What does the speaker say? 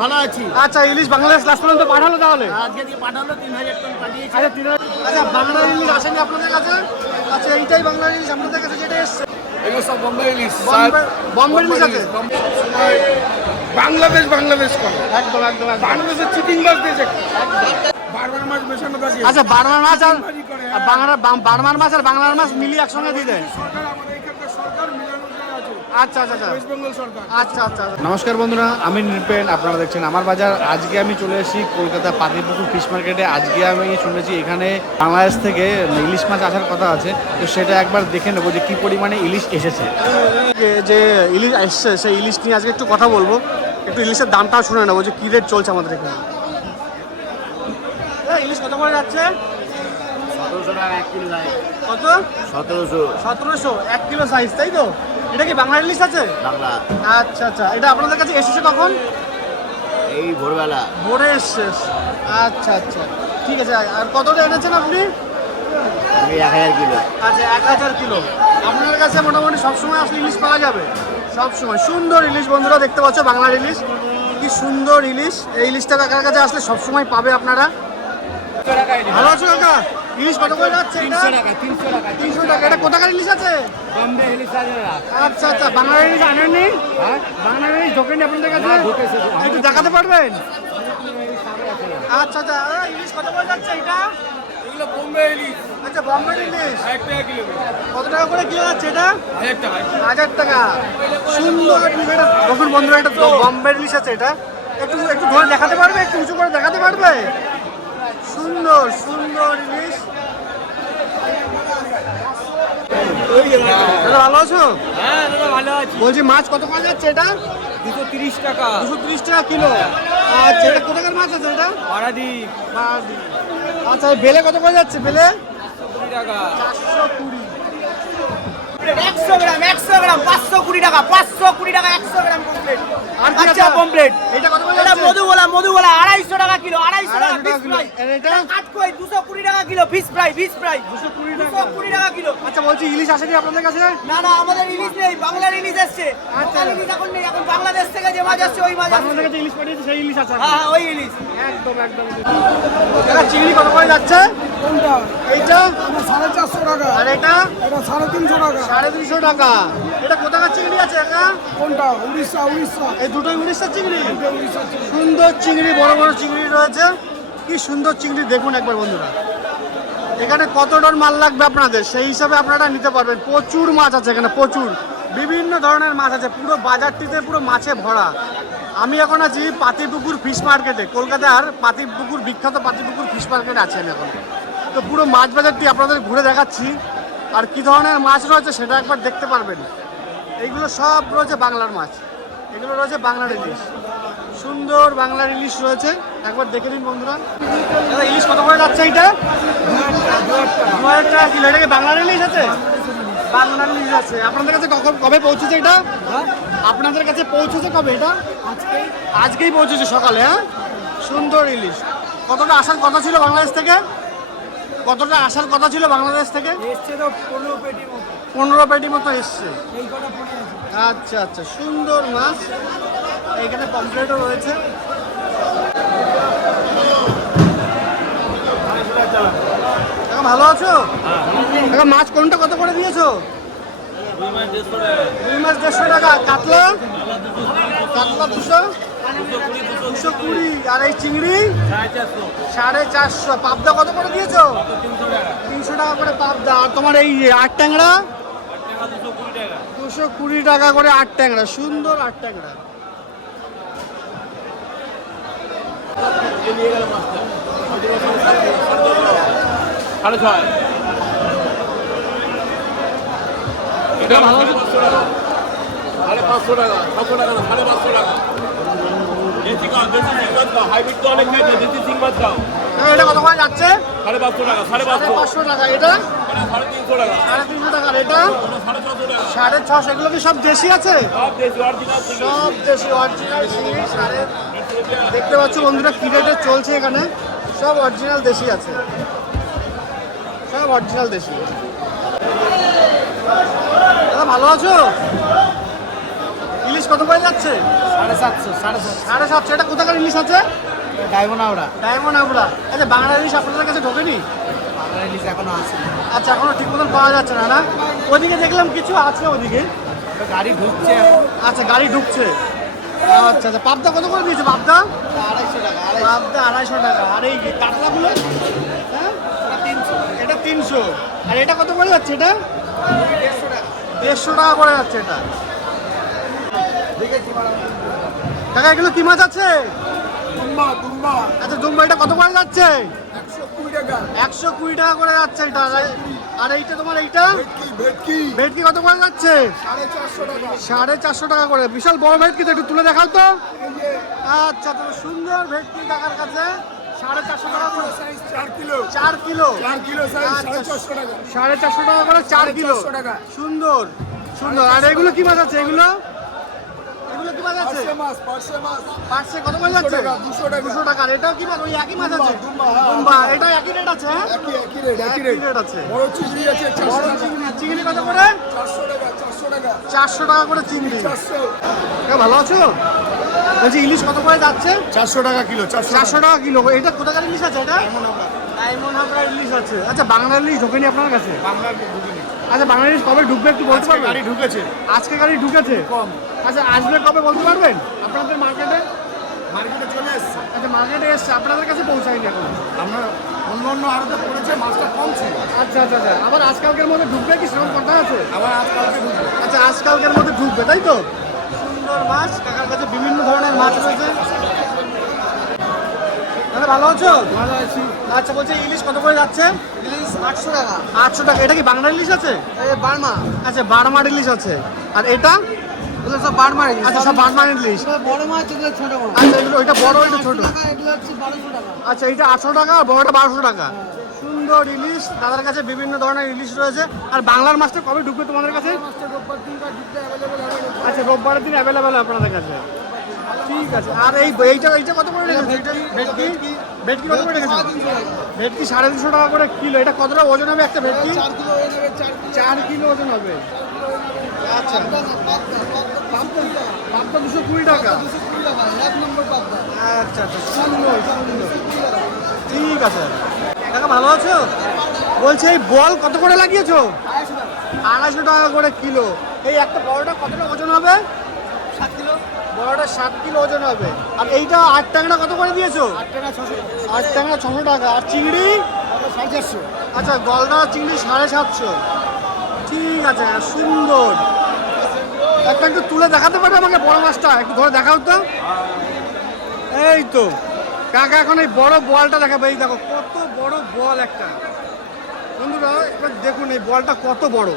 ভালো আছি। আচ্ছা, ইলিশ বাংলাদেশ লাস্ট পর্যন্ত পাঠালো তাহলে? আজকে দিয়ে পাঠালো 3000 টন পাঠিয়েছে। আচ্ছা, 3000। আচ্ছা, বাংলা ইলিশ আসেনি আপনাদের কাছে? আচ্ছা, এইটাই বাংলা ইলিশ আপনাদের কাছে যেটা এসছে? এগুলো সব বোম্বে ইলিশ। বোম্বে ইলিশ আছে? বাংলাদেশ করে একদম একদম একদম। বাংলাদেশের চিটিং মাছ দিয়েছে, বারবার মাছ মেশানো থাকে। আচ্ছা, বার্মার মাছ আর বার্মার মাছ আর বাংলার মাছ মিলিয়ে একসঙ্গে দিয়ে দেয়? সরকার, আমাদের এখানকার সরকার মিলানো আছে। আচ্ছা আচ্ছা আচ্ছা ওয়েস্ট বেঙ্গল সরকার। আচ্ছা আচ্ছা। নমস্কার বন্ধুরা, আমি নিরপেন, আপনারা দেখছেন আমার বাজার। আজকে আমি চলে এসেছি কলকাতা পাতিপুকুর ফিশ মার্কেটে। আজকে আমি শুনেছি এখানে বাংলাদেশ থেকে ইলিশ মাছ আসার কথা আছে, তো সেটা একবার দেখে নেবো যে কী পরিমাণে ইলিশ এসেছে। যে ইলিশ এসছে সেই ইলিশ নিয়ে আজকে একটু কথা বলবো, একটু ইলিশের দামটা শুনে নেবো যে কী রেট চলছে আমাদের এখানে। ইলিশ কত করে যাচ্ছে? 1700 টাকা 1 কিলো যায়। কত? 1700 1700 1 কিলো সাইজ, তাই তো? এটা কি বাংলা ইলিশ আছে? বাংলা। আচ্ছা আচ্ছা, এটা আপনাদের কাছে এসেছে কখন? এই ভোরবেলা। ভোরে এসছে। আচ্ছা আচ্ছা, ঠিক আছে। আর কতটা এনেছেন আপনি? আমি 1000 কিলো। আচ্ছা, 1000 কিলো। আপনার কাছে মোটামুটি সবসময় আসলে ইলিশ পাওয়া যাবে? সবসময় সুন্দর ইলিশ বন্ধুরা দেখতে পাচ্ছ, বাংলার ইলিশ। কি সুন্দর ইলিশ! এই ইলিশটা কাকার কাছে আসলে সবসময় পাবে আপনারা। ভালো আছো কাকা? ইলিশ কত করে যাচ্ছে? 300 টাকা 300 টাকা 300 টাকা। এটা কোথাকার ইলিশ আছে? বোম্বে ইলিশ আছে। আচ্ছা আচ্ছা, বাংলার ইলিশ আনেননি? হ্যাঁ, বাংলার ইলিশ ঢোকেনি আপনাদের কাছে? ঢুকেছে। একটু দেখাতে পারবেন? আচ্ছা আচ্ছা, ইলিশ কত করে যাচ্ছে এটা? এগুলো বোম্বে ইলিশ। আচ্ছা, বোম্বে ইলিশ 1 টাকা কিলো। কত টাকা করে কিলো যাচ্ছে এটা? 1000 টাকা। 1000 টাকা। সুন্দর দেখুন বন্ধুরা, এটা বোম্বে ইলিশ আছে। এটা একটু একটু ধরে দেখাতে পারবে? একটু উঁচু করে দেখাতে পারবে? সুন্দর সুন্দর ইলিশ। দাদা ভালো আছো? হ্যাঁ দাদা ভালো আছি। বলছি মাছ কত করে যাচ্ছে এটা? 230 টাকা। 230 টাকা কিলো। আচ্ছা, এটা কোথাকার মাছ আছে এটা? পারাদ্বীপ। আচ্ছা, বেলে কত করে যাচ্ছে বেলে? 20 টাকা। 420। 100 গ্রাম 520 টাকা 520 টাকা 100 গ্রাম কমপ্লিট। আর কি আচ্ছা আছে? কমপ্লিট। এটা কত করে এটা যাচ্ছে? মধুবলা 250 টাকা কিলো 250 টাকা 250 ফিশ টাকা কিলো। ফ্রাই। আর এটা? কাটকই 220 টাকা কিলো ফিশ ফ্রাই 220 টাকা। 220 টাকা কিলো। আচ্ছা, বলছি ইলিশ আসেনি আপনাদের কাছে? না না, আমাদের ইলিশ নেই, বাংলার ইলিশ আসছে। আচ্ছা। লোকাল ইলিশ এখন নেই, এখন বাংলাদেশ থেকে যে মাছ আসছে ওই মাছ আপনাদের আসছে। কাছে ইলিশ পাঠিয়েছে, সেই ইলিশ আছে? হ্যাঁ ওই ইলিশ। একদম একদম। এটা চিংড়ি কত করে যাচ্ছে? কোনটা? এইটা? 450 টাকা। আর এটা? এটা 350 টাকা। 350 টাকা। এটা কোথাকার চিংড়ি আছে এটা? কোনটা? উড়িষ্যা। এই দুটোই উড়িষ্যার চিংড়ি? সুন্দর চিংড়ি, বড় বড় চিংড়ি রয়েছে। কি সুন্দর চিংড়ি দেখুন একবার বন্ধুরা। এখানে কত টন মাল লাগবে আপনাদের, সেই হিসাবে আপনারা নিতে পারবেন। প্রচুর মাছ আছে এখানে, প্রচুর বিভিন্ন ধরনের মাছ আছে। পুরো বাজারটিতে পুরো মাছে ভরা। আমি এখন আছি পাতিপুকুর ফিশ মার্কেটে, কলকাতার পাতিপুকুর, বিখ্যাত পাতিপুকুর ফিশ মার্কেটে আছি আমি এখন। তো পুরো মাছ বাজারটি আপনাদের ঘুরে দেখাচ্ছি, আর কি ধরনের মাছ রয়েছে সেটা একবার দেখতে পারবেন। এইগুলো সব রয়েছে বাংলার মাছ, এগুলো রয়েছে বাংলার ইলিশ। সুন্দর বাংলার ইলিশ রয়েছে, একবার দেখে নিন বন্ধুরা। দাদা ইলিশ কত করে যাচ্ছে এইটা? 2000 টাকা কিলো। এটা কি বাংলার ইলিশ আছে? বাংলার ইলিশ আছে। আপনাদের কাছে কবে পৌঁছেছে এটা? আপনাদের কাছে পৌঁছেছে কবে এটা? আজকেই পৌঁছেছে সকালে। হ্যাঁ, সুন্দর ইলিশ। কতটা আসার কথা ছিল বাংলাদেশ থেকে? কতটা আসার কথা ছিল বাংলাদেশ থেকে? এসছে তো 15 পেটি মতো। 15 পেটি মতো এসছে। এই কটা পড়ে আছে। আচ্ছা আচ্ছা, সুন্দর মাছ। এখানে পমফ্রেটও রয়েছে। কাকা ভালো আছো? কাকা মাছ কোনটা কত করে দিয়েছো? রুই মাছ 150 টাকা। কাতলা? কাতলা 220। আর এই চিংড়ি 450। পাবদা কত করে দিয়েছো? 300 টাকা করে পাবদা। আর তোমার এই 8 ট্যাংরা? 220 টাকা করে 8 ট্যাংরা। সুন্দর 8 ট্যাংরা। এটা ভালো আছে। 550 টাকা 600 টাকা না 550 টাকা। দেশি সিংমাত দাও, হাইব্রিড তো অনেক খেয়েছে, দেশি সিংমাত দাও। এটা কত করে যাচ্ছে? 550 টাকা 550 550 টাকা। এটা 350 টাকা 350 টাকা। এটা 650 টাকা। 650। এগুলো কি সব দেশি আছে? সব দেশি অরিজিনাল চিংড়ি। সব দেশি অরিজিনাল চিংড়ি। দেখতে পাচ্ছ বন্ধুরা কি রেটে চলছে এখানে। সব অরিজিনাল দেশি আছে, সব অরিজিনাল দেশি। দাদা ভালো আছো? ইলিশ কত করে যাচ্ছে? 750 750। এটা কোথাকার ইলিশ আছে? ডায়মন্ড আওড়া ডায়মন্ড হাবড়া। আচ্ছা বাংলা ইলিশ আপনাদের কাছে ঢোকেনি? বাংলা ইলিশ এখনো আছে আচ্ছা এখনো ঠিক মতন পাওয়া যাচ্ছে না, না? ওদিকে দেখলাম কিছু আছে ওদিকে। গাড়ি ঢুকছে এখন আচ্ছা গাড়ি ঢুকছে। আচ্ছা আচ্ছা পাবদা কত করে দিয়েছে? পাবদা 250 টাকা পাবদা 250 টাকা। আর এই কাতলাগুলো? হ্যাঁ 300 এটা 300। আর এটা কত করে যাচ্ছে? এটা 150 টাকা 150 টাকা করে যাচ্ছে এটা। কাকা এগুলো কি মাছ আছে? আচ্ছা জুম্বা এটা কত করে যাচ্ছে? 120 টাকা করে যাচ্ছে এটা। আর এইটা তোমার এইটা ভেটকি কত করে যাচ্ছে? 450 টাকা করে। বিশাল বড় ভেটকি তো, একটু তুলে দেখাও তো। আচ্ছা তো সুন্দর ভেটকি কাকার কাছে 450 টাকা করে। 4 কিলো আচ্ছা, 450 টাকা করে 4 কিলো। সুন্দর সুন্দর। আর এগুলো কি মাছ আছে? এগুলো এগুলো কি মাছ আছে? পার্সে কত করে যাচ্ছে? 200 টাকা। আর এটাও কি মাছ? ওই একই মাছ আছে? দুম্বা। এটা একই রেট আছে? হ্যাঁ একই রেট আছে। বড় চিংড়ি কত করে? 400 টাকা করে চিংড়ি। ভালো আছো? বলছি ইলিশ কত করে যাচ্ছে? 400 টাকা কিলো। 400 টাকা কিলো। এটা কোথাকার ইলিশ আছে? এটা ডায়মন্ড হাবড়ার ইলিশ আছে। আচ্ছা বাংলা ইলিশ ঢোকেনি আপনার কাছে? আচ্ছা বাংলা ইলিশ কবে ঢুকবে একটু বলতে পারবেন? গাড়ি ঢুকেছে আজকে গাড়ি ঢুকেছে কম। আচ্ছা আসবে কবে বলতে পারবেন? আপনাদের মার্কেটে চলে এসছে। আচ্ছা মার্কেটে এসছে, আপনাদের কাছে পৌঁছায়নি এখন। আমরা অন্য আরতে পড়েছে, মাছটা কম ছিল। আচ্ছা আচ্ছা আচ্ছা। আবার আজকালকের মধ্যে ঢুকবে কি সেরকম কথা আছে? আবার আজকালকে ঢুকবে। আচ্ছা আজকালকের মধ্যে ঢুকবে তাই তো? সুন্দর মাছ কাকার কাছে বিভিন্ন ধরনের মাছ রয়েছে। দাদা ভালো আছো? ভালো আছি। আচ্ছা বলছি ইলিশ কত করে যাচ্ছে? ইলিশ 800 টাকা 800 টাকা। এটা কি বাংলা ইলিশ আছে? এই বার্মা আচ্ছা বারমার ইলিশ আছে। আর এটা? এগুলো সব বার্মা ইলিশ আচ্ছা সব বারমার ইলিশ। বড় মাছ এগুলো ছোট মাছ আচ্ছা এগুলো ওইটা বড় ওইটা ছোট। এগুলো হচ্ছে 1200 টাকা আচ্ছা এটা 800 টাকা আর বড়টা 1200 টাকা। সুন্দর ইলিশ। দাদার কাছে বিভিন্ন ধরনের ইলিশ রয়েছে। আর বাংলার মাছটা কবে ঢুকবে তোমাদের কাছে? আচ্ছা রোববারের দিন অ্যাভেলেবেল আপনাদের কাছে। ঠিক আছে। আর এইটা কত করে রেখেছে? ভেটকি ভেটকি কত করে রেখেছে? ভেটকি 250 টাকা করে কিলো। এটা কতটা ওজন হবে একটা ভেটকি? 4 কিলো হয়ে যাবে 4 কিলো ওজন হবে। আচ্ছা পাবদা 220 টাকা। 220 টাকা 1 নম্বর পাবদা আচ্ছা আচ্ছা সুন্দর সুন্দর। ঠিক আছে কাকা ভালো আছো? বলছি এই বল কত করে লাগিয়েছো? 250 টাকা করে কিলো। এই একটা বড়টা কতটা ওজন হবে? 7 কিলো বড়টা 7 কিলো ওজন হবে। আর এইটা 8 টাকা কত করে দিয়েছো? 8 টাকা 600 8 টাকা 600 টাকা। আর চিংড়ি? 450 আচ্ছা গলদা চিংড়ি 750। ঠিক আছে সুন্দর। একটা একটু তুলে দেখাতে পারবে আমাকে বড় মাছটা? একটু ধরে দেখাও তো। এই তো কাকা এখন এই বড় বলটা দেখাবে। এই দেখো কত বড় বল একটা। বন্ধুরা একবার দেখুন এই বলটা কত বড়।